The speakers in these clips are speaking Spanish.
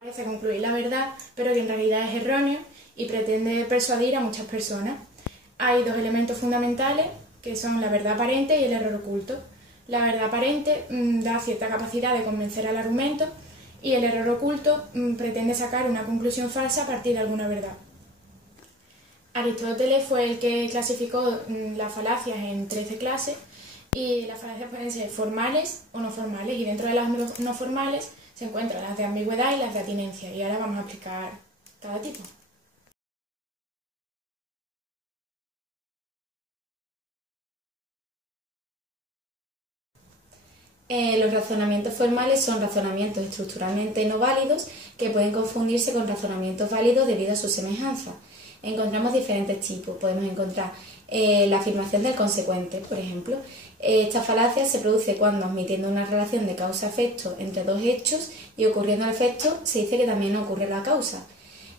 Parece concluir la verdad, pero que en realidad es erróneo y pretende persuadir a muchas personas. Hay dos elementos fundamentales, que son la verdad aparente y el error oculto. La verdad aparente da cierta capacidad de convencer al argumento y el error oculto pretende sacar una conclusión falsa a partir de alguna verdad. Aristóteles fue el que clasificó las falacias en 13 clases y las falacias pueden ser formales o no formales, y dentro de las no formales se encuentran las de ambigüedad y las de atinencia, y ahora vamos a explicar cada tipo. Los razonamientos formales son razonamientos estructuralmente no válidos que pueden confundirse con razonamientos válidos debido a su semejanza. Encontramos diferentes tipos. Podemos encontrar la afirmación del consecuente, por ejemplo. Esta falacia se produce cuando, admitiendo una relación de causa-efecto entre dos hechos y ocurriendo el efecto, se dice que también ocurre la causa.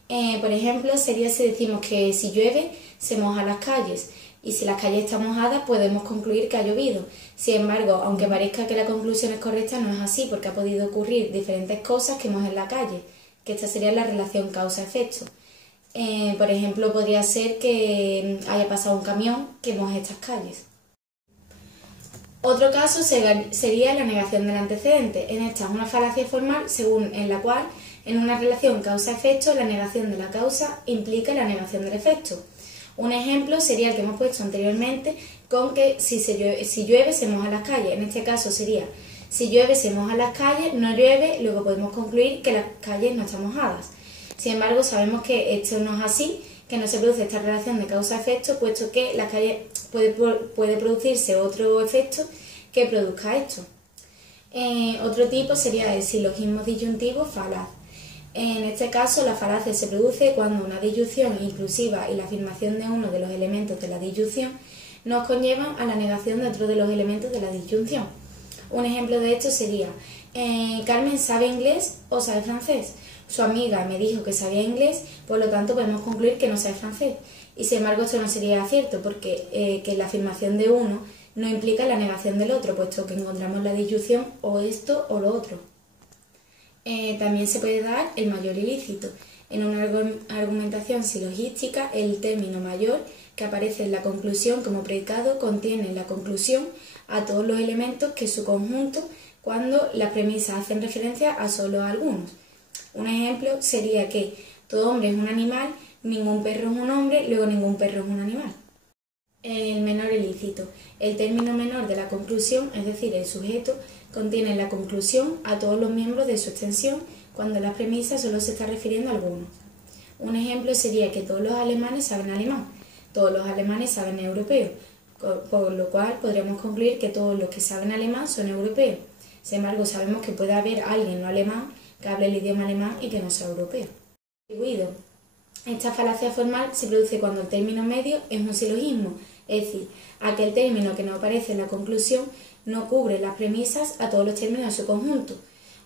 Por ejemplo, sería si decimos que si llueve, se mojan las calles, y si las calles están mojadas, podemos concluir que ha llovido. Sin embargo, aunque parezca que la conclusión es correcta, no es así, porque ha podido ocurrir diferentes cosas que mojen la calle, que esta sería la relación causa-efecto. Por ejemplo, podría ser que haya pasado un camión que moje estas calles. Otro caso sería la negación del antecedente. En esta es una falacia formal en la cual, en una relación causa-efecto, la negación de la causa implica la negación del efecto. Un ejemplo sería el que hemos puesto anteriormente con que si llueve se mojan las calles. En este caso sería, si llueve se mojan las calles, no llueve, luego podemos concluir que las calles no están mojadas. Sin embargo, sabemos que esto no es así, que no se produce esta relación de causa-efecto, puesto que las calles puede producirse otro efecto que produzca esto. Otro tipo sería el silogismo disyuntivo falaz. En este caso, la falacia se produce cuando una disyunción inclusiva y la afirmación de uno de los elementos de la disyunción nos conllevan a la negación de otro de los elementos de la disyunción. Un ejemplo de esto sería, Carmen sabe inglés o sabe francés. Su amiga me dijo que sabía inglés, por lo tanto podemos concluir que no sabe francés. Y sin embargo esto no sería cierto, porque que la afirmación de uno no implica la negación del otro, puesto que encontramos la disyunción o esto o lo otro. También se puede dar el mayor ilícito. En una argumentación silogística, el término mayor que aparece en la conclusión como predicado contiene en la conclusión a todos los elementos que es su conjunto cuando las premisas hacen referencia a solo algunos. Un ejemplo sería que todo hombre es un animal, ningún perro es un hombre, luego ningún perro es un animal. El menor ilícito. El término menor de la conclusión, es decir, el sujeto, contiene en la conclusión a todos los miembros de su extensión cuando las premisas solo se está refiriendo a algunos. Un ejemplo sería que todos los alemanes saben alemán, todos los alemanes saben europeo, por lo cual podríamos concluir que todos los que saben alemán son europeos. Sin embargo, sabemos que puede haber alguien no alemán que hable el idioma alemán y que no sea europeo. Distribuido. Esta falacia formal se produce cuando el término medio es un silogismo, es decir, aquel término que no aparece en la conclusión no cubre las premisas a todos los términos de su conjunto.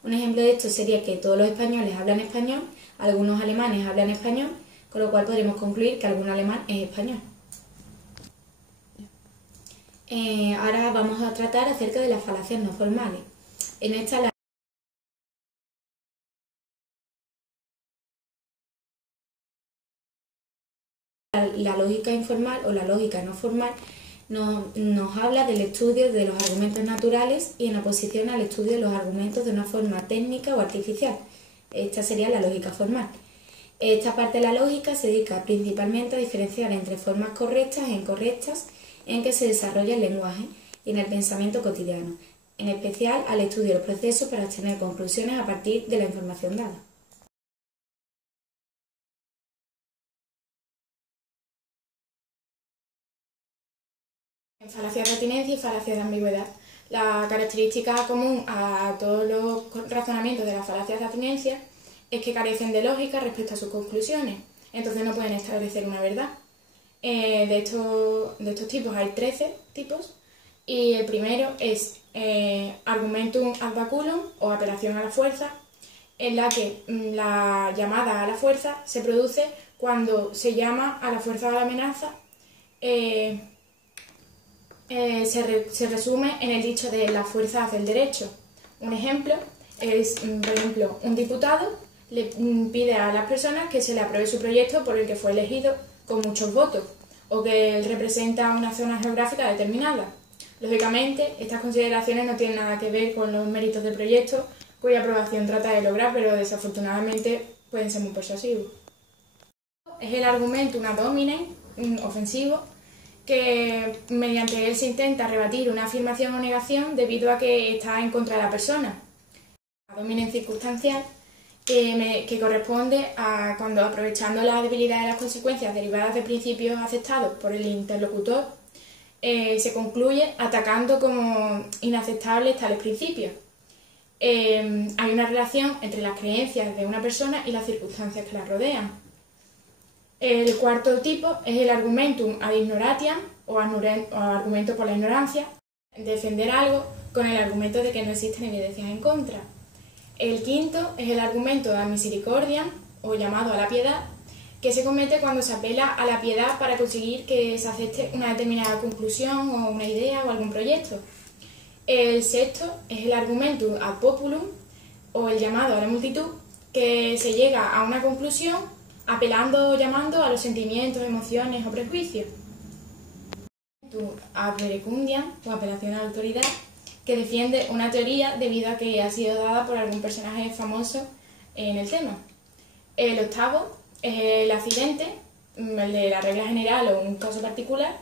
Un ejemplo de esto sería que todos los españoles hablan español, algunos alemanes hablan español, con lo cual podremos concluir que algún alemán es español. Ahora vamos a tratar acerca de las falacias no formales. En esta la lógica informal o la lógica no formal nos habla del estudio de los argumentos naturales y en oposición al estudio de los argumentos de una forma técnica o artificial. Esta sería la lógica formal. Esta parte de la lógica se dedica principalmente a diferenciar entre formas correctas e incorrectas en que se desarrolla el lenguaje y en el pensamiento cotidiano, en especial al estudio de los procesos para obtener conclusiones a partir de la información dada. Falacias de atinencia y falacias de ambigüedad. La característica común a todos los razonamientos de las falacias de atinencia es que carecen de lógica respecto a sus conclusiones, entonces no pueden establecer una verdad. De estos tipos hay 13 tipos y el primero es argumentum ad baculum o apelación a la fuerza, en la que la llamada a la fuerza se produce cuando se llama a la fuerza de la amenaza. Se resume en el dicho de la fuerza hace el derecho. Un ejemplo es, por ejemplo, un diputado le pide a las personas que se le apruebe su proyecto por el que fue elegido con muchos votos o que él representa una zona geográfica determinada. Lógicamente, estas consideraciones no tienen nada que ver con los méritos del proyecto cuya aprobación trata de lograr, pero desafortunadamente pueden ser muy persuasivos. Es el argumentum ad hominem ofensivo, que mediante él se intenta rebatir una afirmación o negación debido a que está en contra de la persona. Ad hominem circunstancial, que corresponde a cuando, aprovechando la debilidad de las consecuencias derivadas de principios aceptados por el interlocutor, se concluye atacando como inaceptables tales principios. Hay una relación entre las creencias de una persona y las circunstancias que la rodean. El cuarto tipo es el argumentum ad ignoratiam o argumento por la ignorancia, defender algo con el argumento de que no existen evidencias en contra. El quinto es el argumento ad misericordiam o llamado a la piedad, que se comete cuando se apela a la piedad para conseguir que se acepte una determinada conclusión o una idea o algún proyecto. El sexto es el argumentum ad populum o el llamado a la multitud, que se llega a una conclusión apelando o llamando a los sentimientos, emociones o prejuicios. Ad verecundiam o apelación a la autoridad, que defiende una teoría debido a que ha sido dada por algún personaje famoso en el tema. El octavo es el accidente, el de la regla general o un caso particular,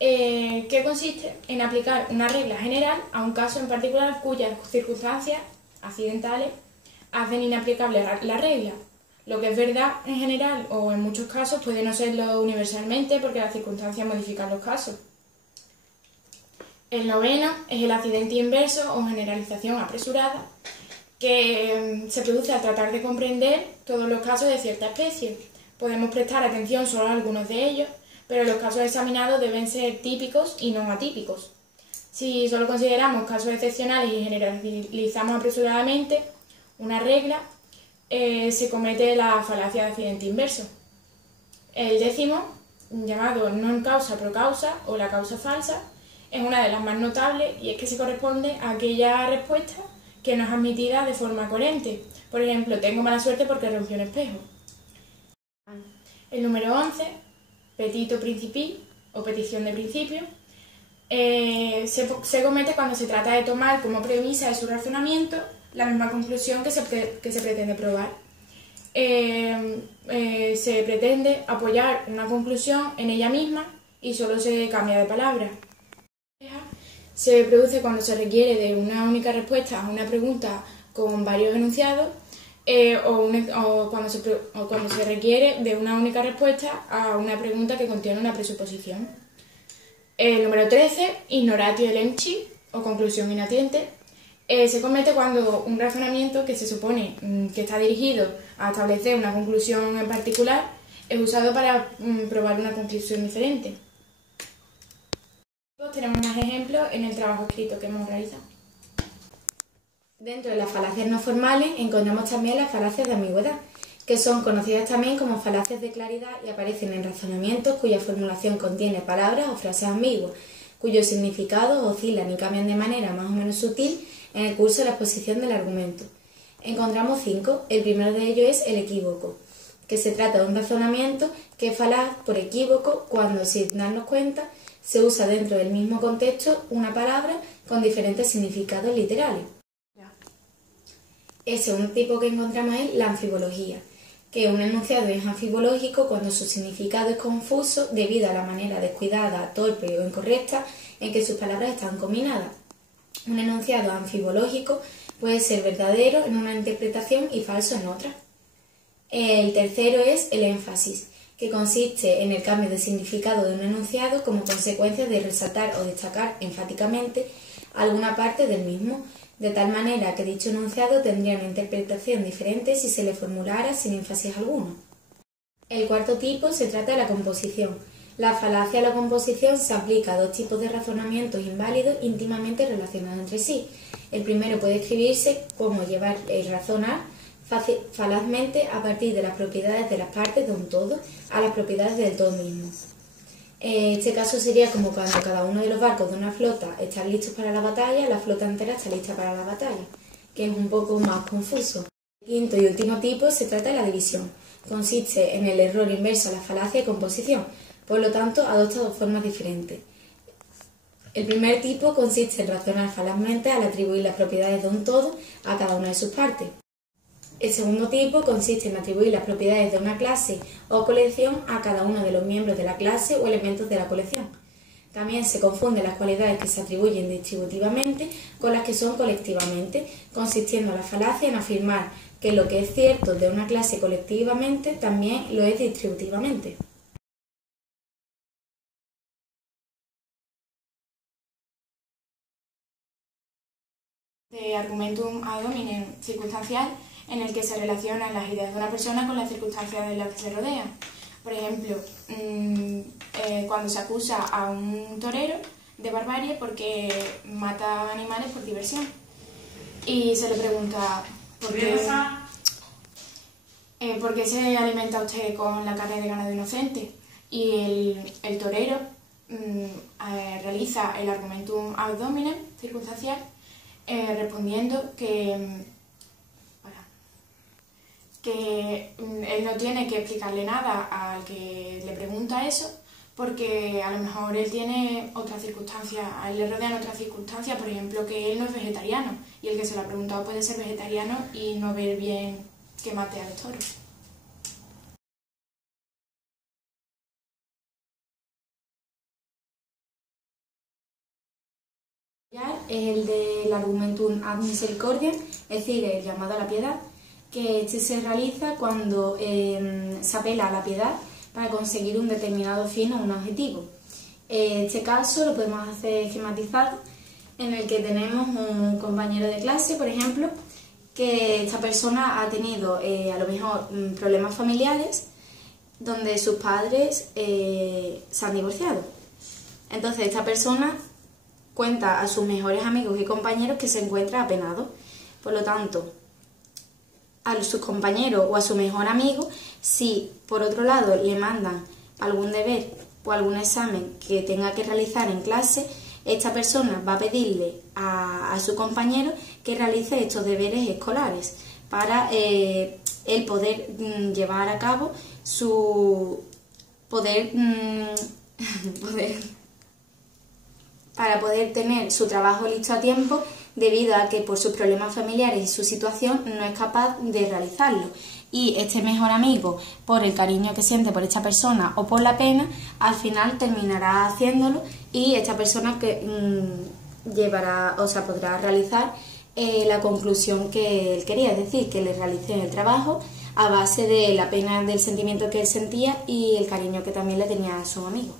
que consiste en aplicar una regla general a un caso en particular cuyas circunstancias accidentales hacen inaplicable la regla. Lo que es verdad en general o en muchos casos puede no serlo universalmente porque las circunstancias modifican los casos. El noveno es el accidente inverso o generalización apresurada, que se produce al tratar de comprender todos los casos de cierta especie. Podemos prestar atención solo a algunos de ellos, pero los casos examinados deben ser típicos y no atípicos. Si solo consideramos casos excepcionales y generalizamos apresuradamente una regla, se comete la falacia de accidente inverso. El décimo, llamado non causa pro causa o la causa falsa, es una de las más notables y es que se corresponde a aquella respuesta que no es admitida de forma coherente. Por ejemplo, tengo mala suerte porque rompí un espejo. El número 11, petito principii o petición de principio, se comete cuando se trata de tomar como premisa de su razonamiento la misma conclusión que se pretende probar. Se pretende apoyar una conclusión en ella misma y solo se cambia de palabra. Se produce cuando se requiere de una única respuesta a una pregunta con varios enunciados o cuando se requiere de una única respuesta a una pregunta que contiene una presuposición. El número 13, ignoratio elenchi o conclusión inatiente, se comete cuando un razonamiento que se supone que está dirigido a establecer una conclusión en particular es usado para probar una conclusión diferente. Tenemos más ejemplos en el trabajo escrito que hemos realizado. Dentro de las falacias no formales encontramos también las falacias de ambigüedad, que son conocidas también como falacias de claridad y aparecen en razonamientos cuya formulación contiene palabras o frases ambiguas, cuyos significados oscilan y cambian de manera más o menos sutil en el curso de la exposición del argumento. Encontramos 5. El primero de ellos es el equívoco, que se trata de un razonamiento que es falaz por equívoco cuando, sin darnos cuenta, se usa dentro del mismo contexto una palabra con diferentes significados literales. El segundo tipo que encontramos es la anfibología, que un enunciado es anfibológico cuando su significado es confuso debido a la manera descuidada, torpe o incorrecta en que sus palabras están combinadas. Un enunciado anfibológico puede ser verdadero en una interpretación y falso en otra. El tercero es el énfasis, que consiste en el cambio de significado de un enunciado como consecuencia de resaltar o destacar enfáticamente alguna parte del mismo, de tal manera que dicho enunciado tendría una interpretación diferente si se le formulara sin énfasis alguno. El cuarto tipo se trata de la composición. La falacia de la composición se aplica a dos tipos de razonamientos inválidos íntimamente relacionados entre sí. El primero puede escribirse como llevar el razonar falazmente a partir de las propiedades de las partes de un todo a las propiedades del todo mismo. Este caso sería como cuando cada uno de los barcos de una flota están listos para la batalla, la flota entera está lista para la batalla, que es un poco más confuso. El quinto y último tipo se trata de la división. Consiste en el error inverso a la falacia de composición, por lo tanto adopta dos formas diferentes. El primer tipo consiste en razonar falazmente al atribuir las propiedades de un todo a cada una de sus partes. El segundo tipo consiste en atribuir las propiedades de una clase o colección a cada uno de los miembros de la clase o elementos de la colección. También se confunden las cualidades que se atribuyen distributivamente con las que son colectivamente, consistiendo la falacia en afirmar que lo que es cierto de una clase colectivamente también lo es distributivamente. De argumentum ad hominem circunstancial, en el que se relacionan las ideas de una persona con las circunstancias de las que se rodean. Por ejemplo, cuando se acusa a un torero de barbarie porque mata animales por diversión. Y se le pregunta, ¿por qué se alimenta usted con la carne de ganado inocente? Y el torero realiza el argumentum ad hominem circunstancial respondiendo que él no tiene que explicarle nada al que le pregunta eso, porque a lo mejor él tiene otras circunstancias, a él le rodean otras circunstancias, por ejemplo, que él no es vegetariano, y el que se lo ha preguntado puede ser vegetariano y no ver bien que mate a los toros. Es el del argumentum ad misericordiam, es decir, el llamado a la piedad, que este se realiza cuando se apela a la piedad para conseguir un determinado fin o un objetivo. Este caso lo podemos hacer esquematizado, en el que tenemos un compañero de clase, por ejemplo, que esta persona ha tenido a lo mejor problemas familiares donde sus padres se han divorciado. Entonces esta persona cuenta a sus mejores amigos y compañeros que se encuentra apenado. Por lo tanto, a sus compañeros o a su mejor amigo, si por otro lado le mandan algún deber o algún examen que tenga que realizar en clase, esta persona va a pedirle a su compañero que realice estos deberes escolares para él poder llevar a cabo para poder tener su trabajo listo a tiempo, debido a que por sus problemas familiares y su situación no es capaz de realizarlo. Y este mejor amigo, por el cariño que siente por esta persona o por la pena, al final terminará haciéndolo, y esta persona podrá realizar la conclusión que él quería, es decir, que le realicé el trabajo a base de la pena del sentimiento que él sentía y el cariño que también le tenía a su amigo.